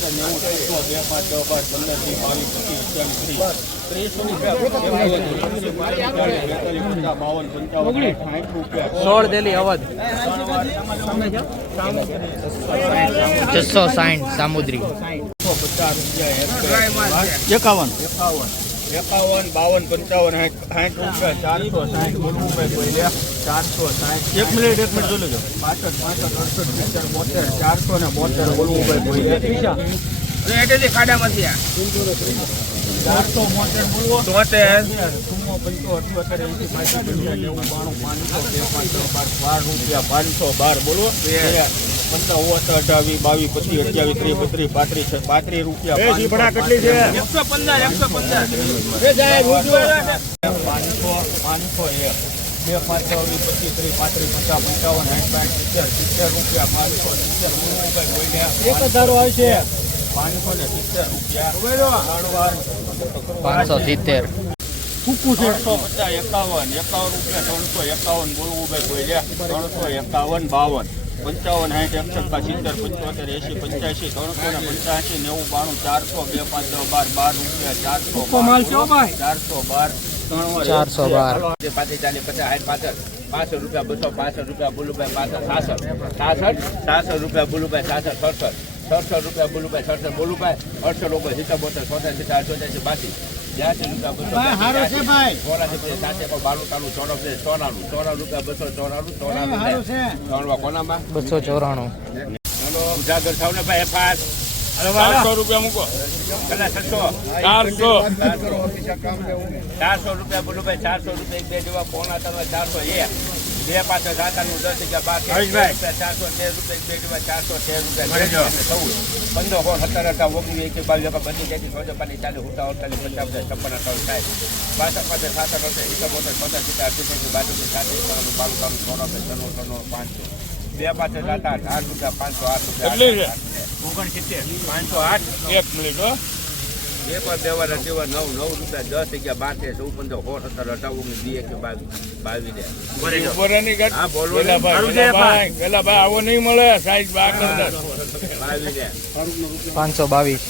સિત્તેર નેવું ત્રણસો બે પાંચ દસ બાર પંદર વીસ બાવીસ પચીસ ત્રીસ ત્રીસ રૂપિયા બેતાલીસ પચાસ બાવન પંચાવન સાઠ રૂપિયા સોળ દેલી અવધ. છસો સાઠ સામુદ્રી. પચાસ રૂપિયા એકાવન એકાવન. એકાવન બાવન પંચાવન સાઠ સાઠ રૂપિયા ચારસો સાઠ બોલવું ભાઈ કોઈ લે ચારસો સાઠ. એક મિનિટ એક મિનિટ જોઈ લેજો. પાસઠ પાસઠ અડસઠ સિત્તેર બોતેર ચારસો ને બોતેર બોલવું ભાઈ કોઈ લે. ચારસો બોતેર બોલવો. તોતેર ચુમ્મો પંચો અઠ્યોતેર એંસી પાંસઠ રૂપિયા નેવું બાણું પાંચસો બે પાંચ દસ બાર બાર રૂપિયા પાંચસો બાર બોલવો. પંચાવન અઠાવી બાવીસ પચીસ અઠ્યાવીસ ત્રીસ બત્રીસ પાંત્રીસ છે પાંત્રીસ રૂપિયા કેટલી છે? એકસો પંદર એકસો પંદર પાંચસો પાંચસો એક. બે પાંચ પચીસ ત્રીસ પાંત્રીસ પચાસ પંચાવન સાઠ સાઠ સિત્તેર સિત્તેર રૂપિયા પાંચસો સિત્તેર એક હજારો આવશે પાંચસો ને સિત્તેર રૂપિયા. પાંચસો સિત્તેર. ત્રણસો પચાસ એકાવન એકાવન રૂપિયા ત્રણસો એકાવન બોલવું ભાઈ બોલ્યા. ત્રણસો એકાવન બાવન. પંચાવન સાઠ એકસઠ સિત્તેર પંચોતેર એસી પંચ્યાસી ત્રણસો ને પંચ્યાસી નેવું બાણું ચારસો બે પાંચ બાર બાર રૂપિયા ચારસો ચારસો બાર ત્રણ ચારસો બાર. પાંત્રીસ ચાલીસ પચાસ સાઠ પાછળ પાસઠ રૂપિયા બસો પાસઠ રૂપિયા બુલુભાઈ પાછળ સાસઠ સાસઠ સાસઠ રૂપિયા બુલુભાઈ સાસઠ સડસઠ સડસઠ રૂપિયા બુલુભાઈ સડસઠ બોલુભાઈ અડસઠ રૂપિયા સિત્તેર બોતેર સોતેર અઠ્યોતેર બાસી. રૂપિયા બસો ચોરાણું ચોરા રૂપિયા બસો ચોરાણું ચોરાણું ત્રણ કોનામાં? બસો ચોરાણું. ચલો ઉજાગર થાવ ને ભાઈ પાંચ ચારસો રૂપિયા મૂકો. છસો. ચારસો. ચારસો રૂપિયા બોલું ભાઈ ચારસો રૂપિયા એક બે જેવા કોના તમે ચારસો એક બે દસ હજાર બાર ચારસો તેર રૂપિયા ચારસો તેર રૂપિયા પંદર સો સત્તર અઢાર ઓગણીસ એક બાવીસ એક બધી જેથી ચૌદ પાંચ ચાલીસ ઉઠા અડતાલીસ પચાસ છપ્પન સાઠ. પાસઠ પાસે સાસઠ હશે. એકસો બોતેર પચાસ સિત્તેર અઠ્યાસી બાજુ સાતસો બાણું બાણું બાણું ચોરાસી ત્રણું ત્રણું પાંચસો બે આઠ આઠ રૂપિયા પાંચસો આઠ રૂપિયા ઓગણસિત્તેર. પાંચસો આઠ. એક મિનિટ હો બે પર દેવા દેવા નવ નવ રૂપિયા દસ અગિયાર બાર તેર ચૌદ પંદર સો સત્તર અઢાર ઓગણીસ વીસ એકવીસ બાવી દે હા બોલો ને. બાવીસ દે પાંચસો બાવીસ.